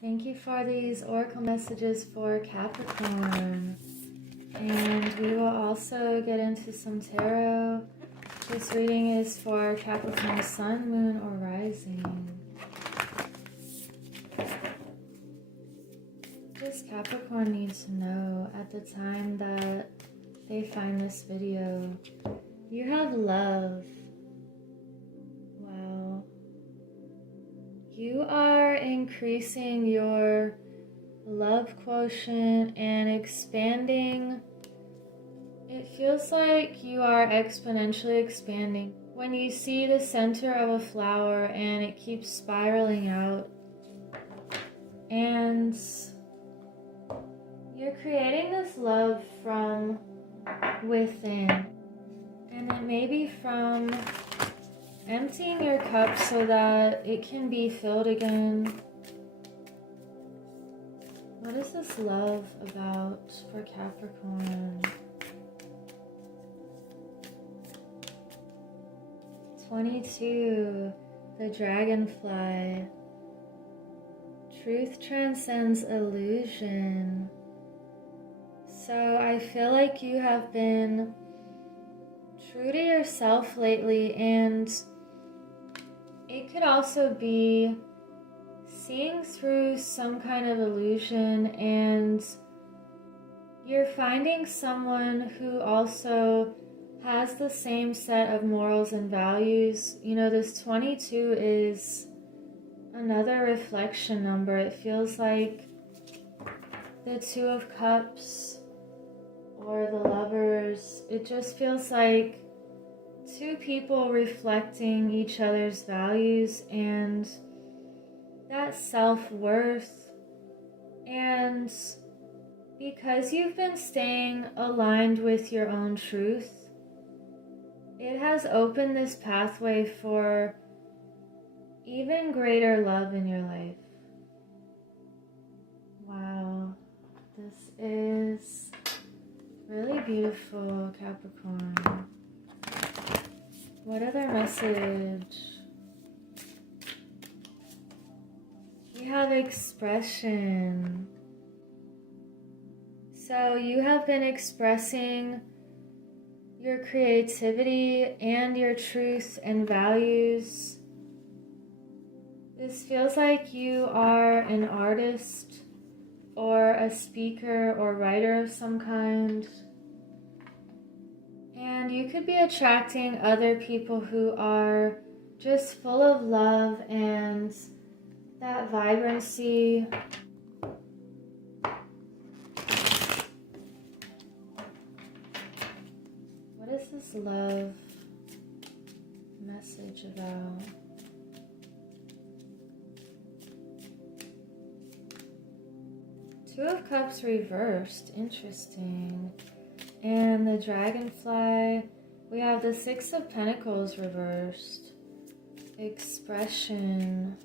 Thank you for these oracle messages for Capricorn. And we will also get into some tarot. This reading is for Capricorn Sun, Moon, or Rising. This Capricorn needs to know at the time that they find this video, you have love. Wow. You are increasing your love quotient and expanding. It feels like you are exponentially expanding. When you see the center of a flower and it keeps spiraling out, and you're creating this love from within. And it may be from emptying your cup so that it can be filled again. What is this love about for Capricorn? 22, the dragonfly. Truth transcends illusion. So I feel like you have been true to yourself lately, and it could also be seeing through some kind of illusion, and you're finding someone who also has the same set of morals and values. You know, this 22 is another reflection number. It feels like the Two of Cups or the Lovers. It just feels like two people reflecting each other's values and that self-worth. And because you've been staying aligned with your own truth, it has opened this pathway for even greater love in your life. Wow, this is really beautiful, Capricorn. What other message? We have expression. So you have been expressing your creativity and your truth and values. This feels like you are an artist or a speaker or writer of some kind. And you could be attracting other people who are just full of love and that vibrancy. What is this love message about? Two of Cups reversed. Interesting. And the dragonfly. We have the Six of Pentacles reversed. Expression.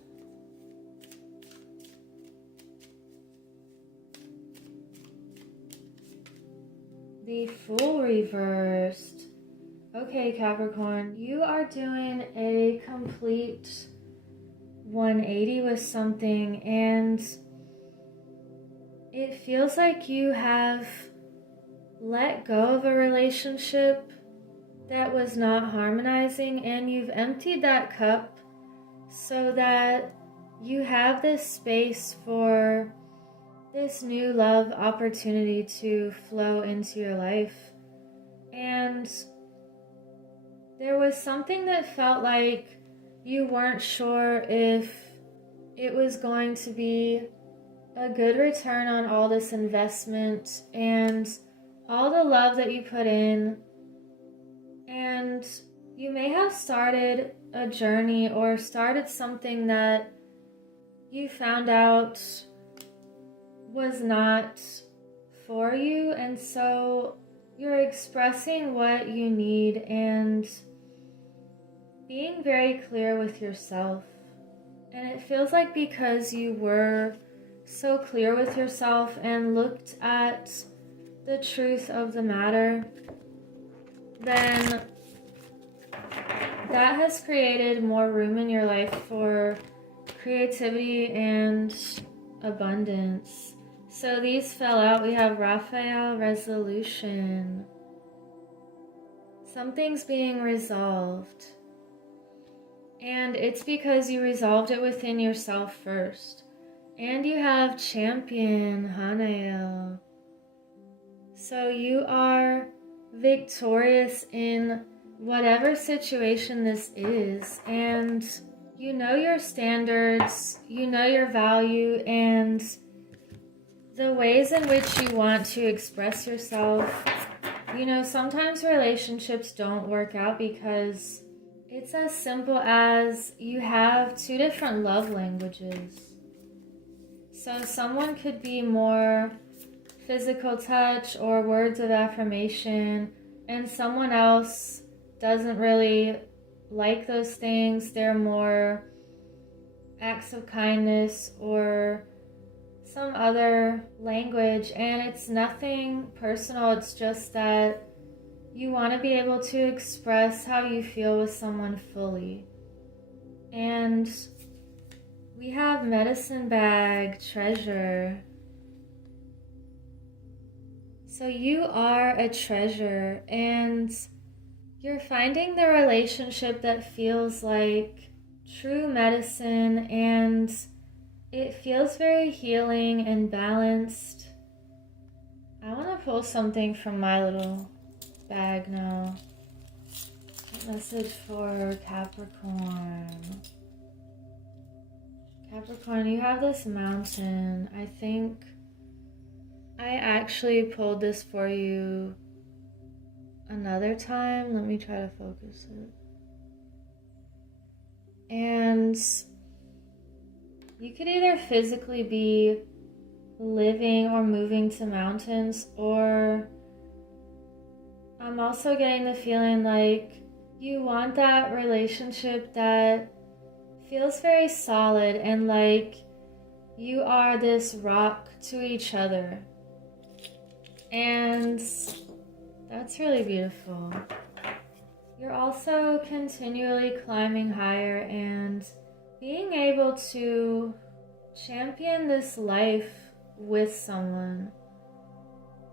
The Fool reversed. Okay, Capricorn, you are doing a complete 180 with something, and it feels like you have let go of a relationship that was not harmonizing, and you've emptied that cup so that you have this space for this new love opportunity to flow into your life. And there was something that felt like you weren't sure if it was going to be a good return on all this investment and all the love that you put in. And you may have started a journey or started something that you found out was not for you, and so you're expressing what you need and being very clear with yourself. And it feels like because you were so clear with yourself and looked at the truth of the matter, then that has created more room in your life for creativity and abundance. So these fell out. We have Raphael, resolution. Something's being resolved. And it's because you resolved it within yourself first. And you have champion, Hanael. So you are victorious in whatever situation this is. And you know your standards, you know your value, and the ways in which you want to express yourself. You know, sometimes relationships don't work out because it's as simple as you have two different love languages. So someone could be more physical touch or words of affirmation, and someone else doesn't really like those things. They're more acts of kindness or some other language, and it's nothing personal. It's just that you want to be able to express how you feel with someone fully. And we have medicine bag, treasure. So you are a treasure, and you're finding the relationship that feels like true medicine, and it feels very healing and balanced. I want to pull something from my little bag now. Message for Capricorn. Capricorn, you have this mountain. I think I actually pulled this for you another time. Let me try to focus it. And you could either physically be living or moving to mountains, or I'm also getting the feeling like you want that relationship that feels very solid and like you are this rock to each other. And that's really beautiful. You're also continually climbing higher and being able to champion this life with someone.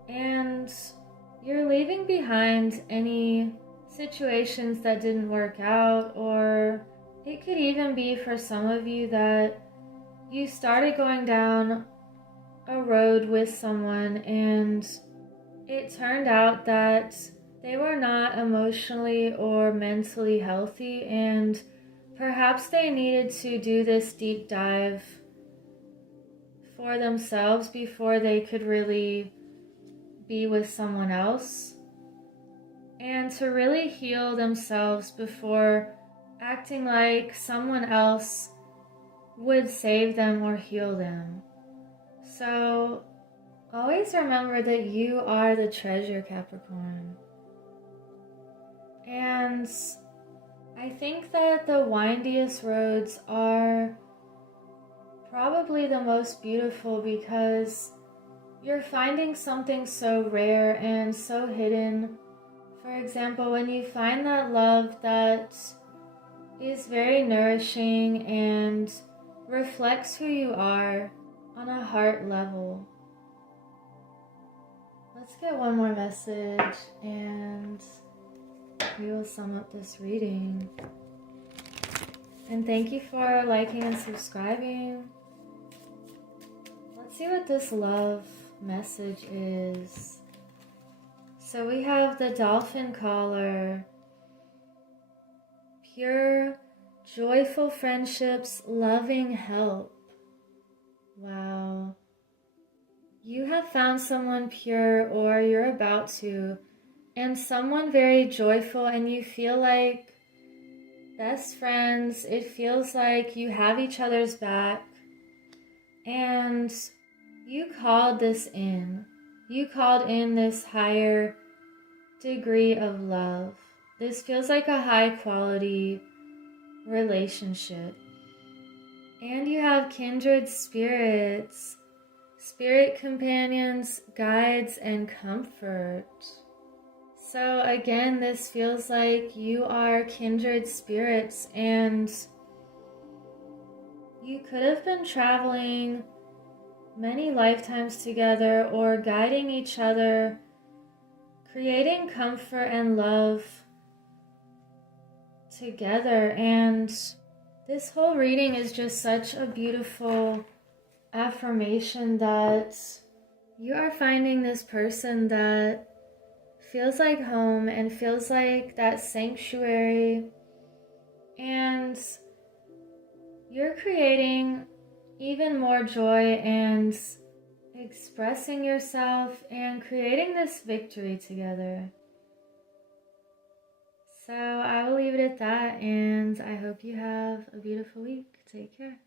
And you're leaving behind any situations that didn't work out, or it could even be for some of you that you started going down a road with someone and it turned out that they were not emotionally or mentally healthy, and perhaps they needed to do this deep dive for themselves before they could really be with someone else, and to really heal themselves before acting like someone else would save them or heal them. So always remember that you are the treasure, Capricorn. And I think that the windiest roads are probably the most beautiful because you're finding something so rare and so hidden. For example, when you find that love that is very nourishing and reflects who you are on a heart level. Let's get one more message and we will sum up this reading. And thank you for liking and subscribing. Let's see what this love message is. So we have the dolphin caller. Pure, joyful friendships, loving help. Wow. You have found someone pure, or you're about to, and someone very joyful, and you feel like best friends. It feels like you have each other's back, and you called this in. You called in this higher degree of love. This feels like a high quality relationship. And you have kindred spirits, spirit companions, guides, and comfort. So again, this feels like you are kindred spirits, and you could have been traveling many lifetimes together or guiding each other, creating comfort and love together. And this whole reading is just such a beautiful affirmation that you are finding this person that feels like home and feels like that sanctuary, and you're creating even more joy and expressing yourself and creating this victory together. So I will leave it at that, and I hope you have a beautiful week. Take care.